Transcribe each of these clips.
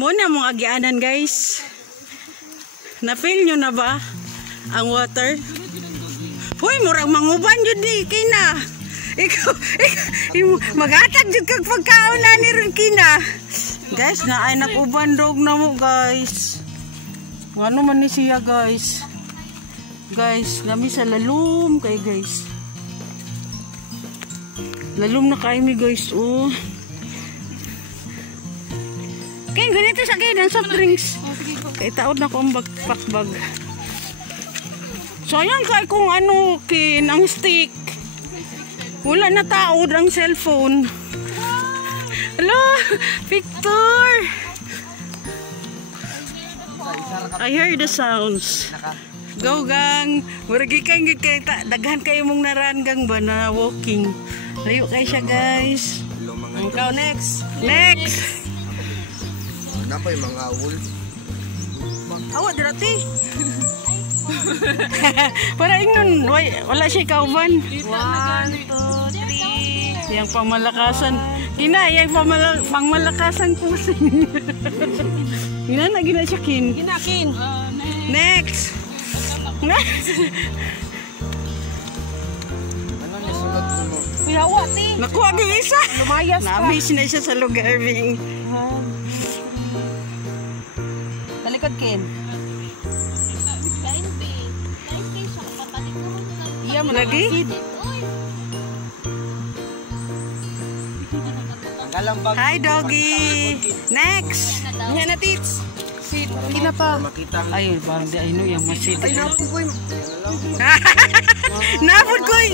Muna mong agianan guys. Na-feel nyo na ba ang water? Hoy, murang manguban yun di, kina. Ikaw mag-atag yun kag pagkaon na ni rin kina. Guys, naay nakuban dog na mo guys. Ano man ni siya guys. Guys, lami sa lalum kay guys. Lalum na kay mi guys, oh. Kaya ganito sa kayo ng soft drinks. Kaya taod na ko ang backpack. Sayang kay kung ano kin ang stick. Wala na taod ang cellphone. Hello, Victor. I hear the sounds. Go gang. Muragi kang daghan kayo mong narangang ba na walking. Layo kayo siya guys. Ikaw next. Next. Napay mga awol. Awat dirati. Para ingnon, wala siya kauban. 1, 2, 3. Yang pamalakasan. Kina, yang pangmalakasan pusing. Gina na gina siya kin. Ginakin. Next. Ano na sunod mo? Pihawa ti. Nakuha ng isa. Lumayas ka. Namiss na siya sa lugar ring. Talikod kin. Iya mo lagi. Hi doggy. Next. Nya na tits. Kina pa. Ay, bang di ayno yang masih. Ay, napon ko yung... Napod koy.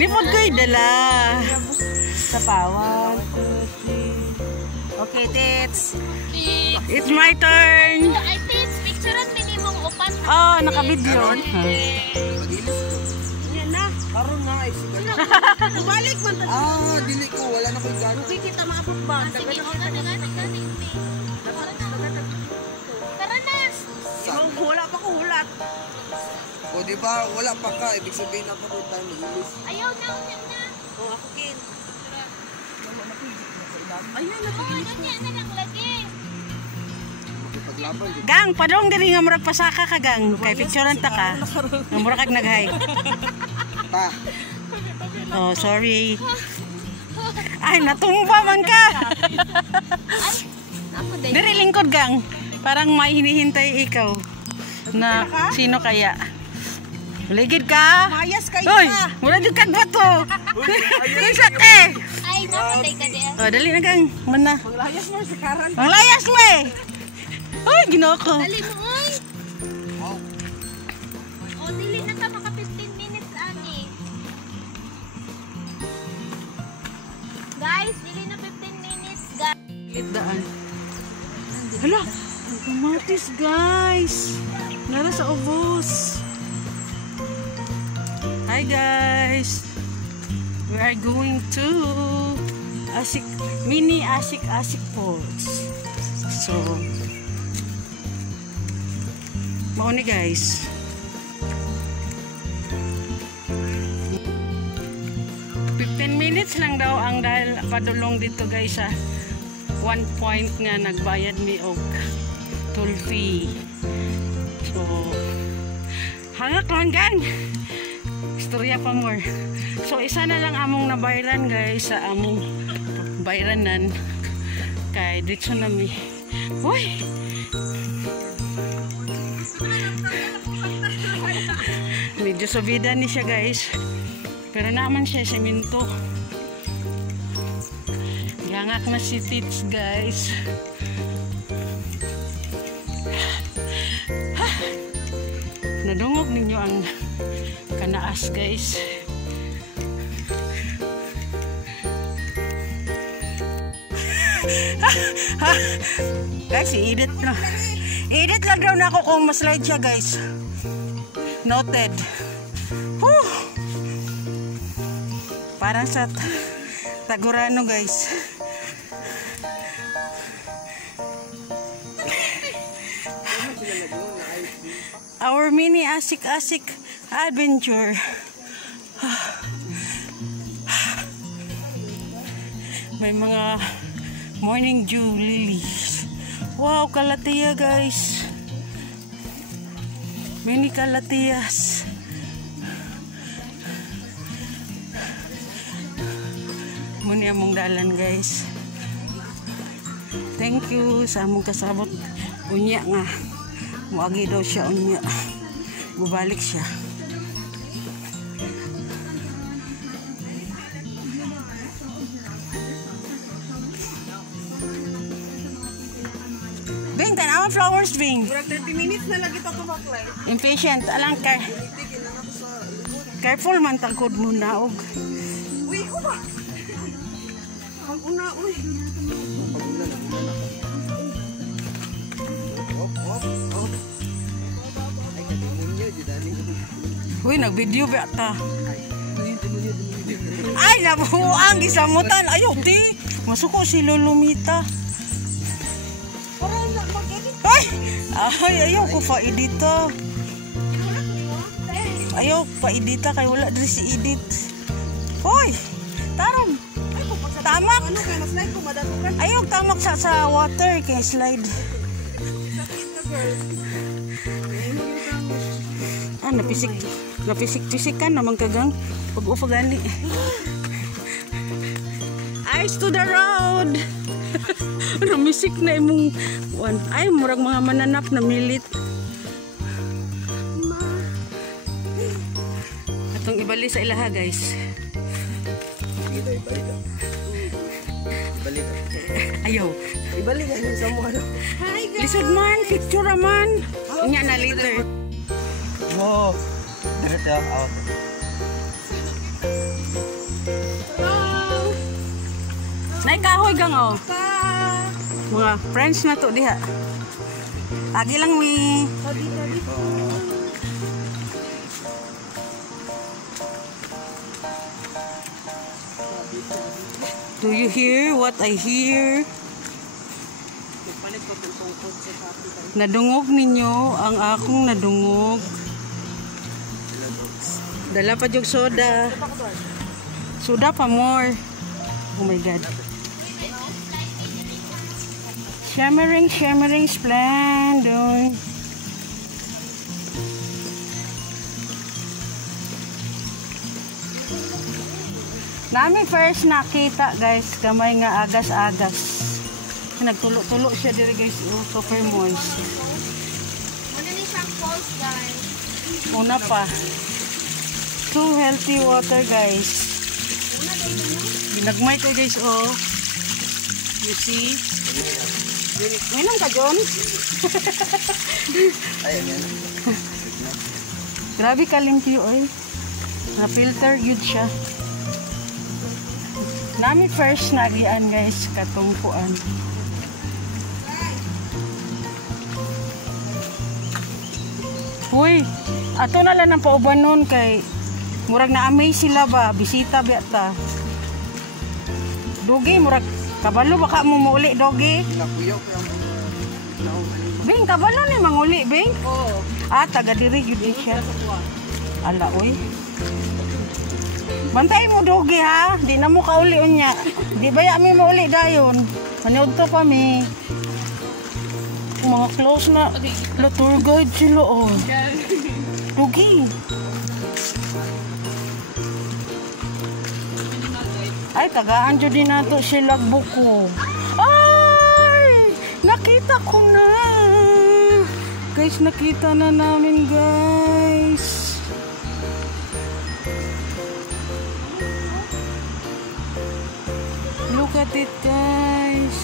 Nipod koy dala. Sa pawan. Okay, tits. It's my turn. Ay, tits, picturean minimum upan. Oh, naka-video. Yan na. Karoon na ay sigal. Balik man ta. Dili ko. Wala na ko yung gano'n. Hindi kita maapagban. Sige, tara na. Hula pa ko hulat. O diba, wala pa ka. Ibig sabihin na pa rin tayo mag-ilis. Ayaw na, ulit na. O ako kin. Ayun na lang lagi. Makipaglaban. Gang, padong diri nga murag pasaka ka gang. Kay picturean ta ka. Nga murag kag nag-hi. Pa. Oh, sorry. Ay, natumba man ka. Diri lingkod gang. Parang may hinihintay ikaw. Na sino kaya? Ligid ka. Mayas kayo Hoy, na. mula jud kag bato. Isa te. Ay, napatay ka din. Oh, dali na gang. Mana? Layas mo si Karan. Ang layas mo eh. Ay, ginoo ko. Dali mo, oy. O, dili na ta maka 15 minutes, ani. Guys, dili na 15 minutes, guys. Daan. Hala, kamatis guys. Nara sa ubos. Hi guys. We are going to mini Asik Falls. So, mauni guys. Minutes lang daw ang dahil padulong dito guys sa 1 point nga nagbayad mi og toll fee. So hangak lang gang. Istorya pa more. So isa na lang among nabayran guys sa among bayranan kay dito na mi. Hoy. Medyo subida ni siya guys. Pero naman siya semento. Gangak na si Tits guys. Nadungog ninyo ang kanaas guys. Guys, i-edit na. I-edit lang daw na ako kung ma-slide siya guys. Noted. Whew. Parang sa Tagurano guys. Our mini Asik adventure. May mga morning dew lilies. Wow, kalatiya guys. Mini kalatiyas. Muni among dalan guys. Thank you sa among kasabot. Unya nga. Muagi daw siya unya. Bubalik siya. Bing, tanawan flowers, Bing. Murag 30 minutes na lagi ito tumaklay. Impatient. Alang ka. Careful man tangkod mo na. Uy, ko ba? Ang una, uy. Uy, nag-video ba ta? Ay, nabuhuang gisamutan. Ayaw, di. Masuko si Lulumita. Ay, ayaw ko pa-edita. Ayaw pa-edita kay wala diri si Edith. Hoy, taram. Tamak. Ayaw tamak sa water kay slide. Napisik kan naman kagang pag-ufagali. Eyes to the road. Rumisik na imong one. Ay, murag mga mananap na milit. Atong ibali sa ilaha, guys. Ibalik. Ayaw. Ibalik yan sa mo. Hi guys. Lisod man, picture man. Unya na later. Wow. Diretso out. Naikahoy gang oh. Mga friends na to diha. Agi lang mi. Do you hear what I hear? Nadungog ninyo ang akong nadungog. Dala pa jog soda. Soda pa more. Oh my God. Shimmering, shimmering, splendor. Nami first nakita guys, gamay nga agas-agas. Nagtulo-tulo siya diri guys, oh, super moist. Madali siyang falls, guys. Una pa. Too healthy water guys. Binagmay ko guys, oh. You see? Minum ka, John? Ayan yan. Grabe kalimpyo, oy. Na-filter yun siya. Nami first nagian guys, katungkuan. Uy, ato na lang ang pauban nun kay murag na-amaze sila ba, bisita ba ta. Dogi, murag kabalo baka mo muuli, Dogi. Nakuyaw ko yung Bing, kabalo ni manguli, Bing? Oo. Ah, taga diri yun siya. Ala, uy. Bantay mo, Dogi, ha? Di na mo kauli unya. Di ba yami mo uli dayon? Manood to kami. Mga close na tour guide sila, oh. Dogi. Ay, tagaan dyan din nato sila buko. Ay! Nakita ko na! Guys, nakita na namin, guys. Look at it, guys.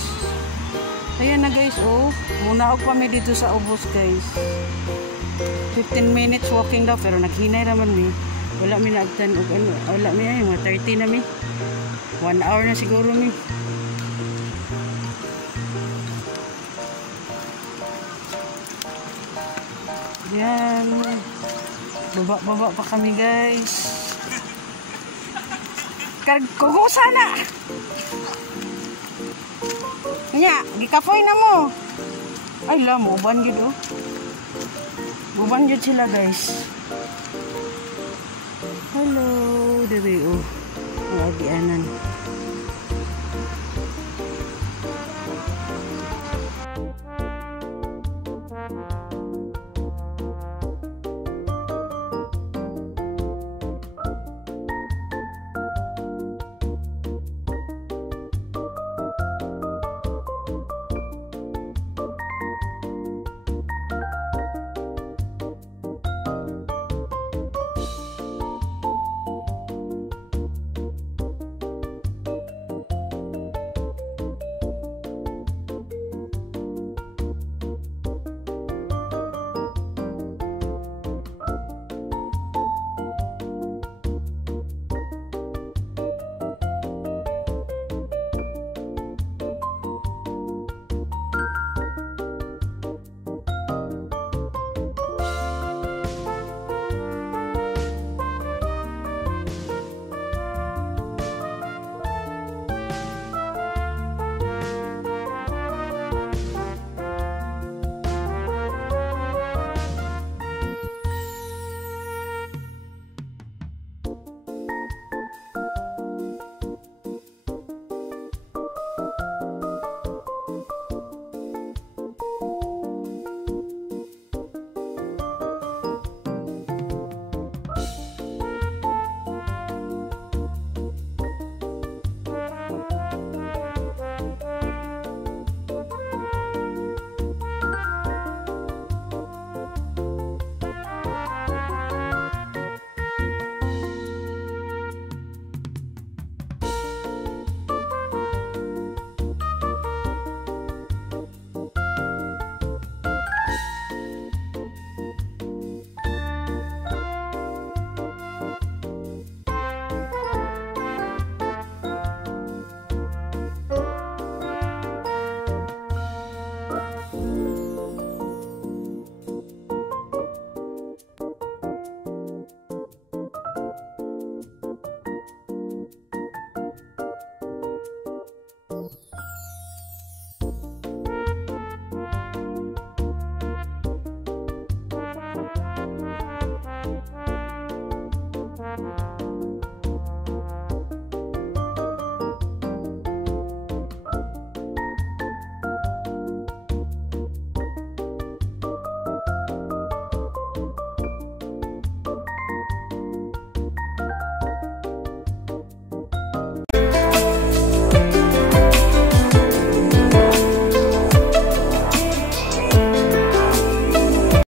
Ayan na, guys, oh. Muna ako kami dito sa ubos, guys. 15 minutes walking daw, pero naghinay naman mi. Wala mi naagtan, wala mi ay, mga 30 na mi. 1 hour na siguro mi. Yan. Baba-baba pa kami, guys. Kugusa na. Nya, gikapoy na mo. Ay, la mo uban gyud oh. Uban gyud sila, guys. Hello, diri oh. Agianan.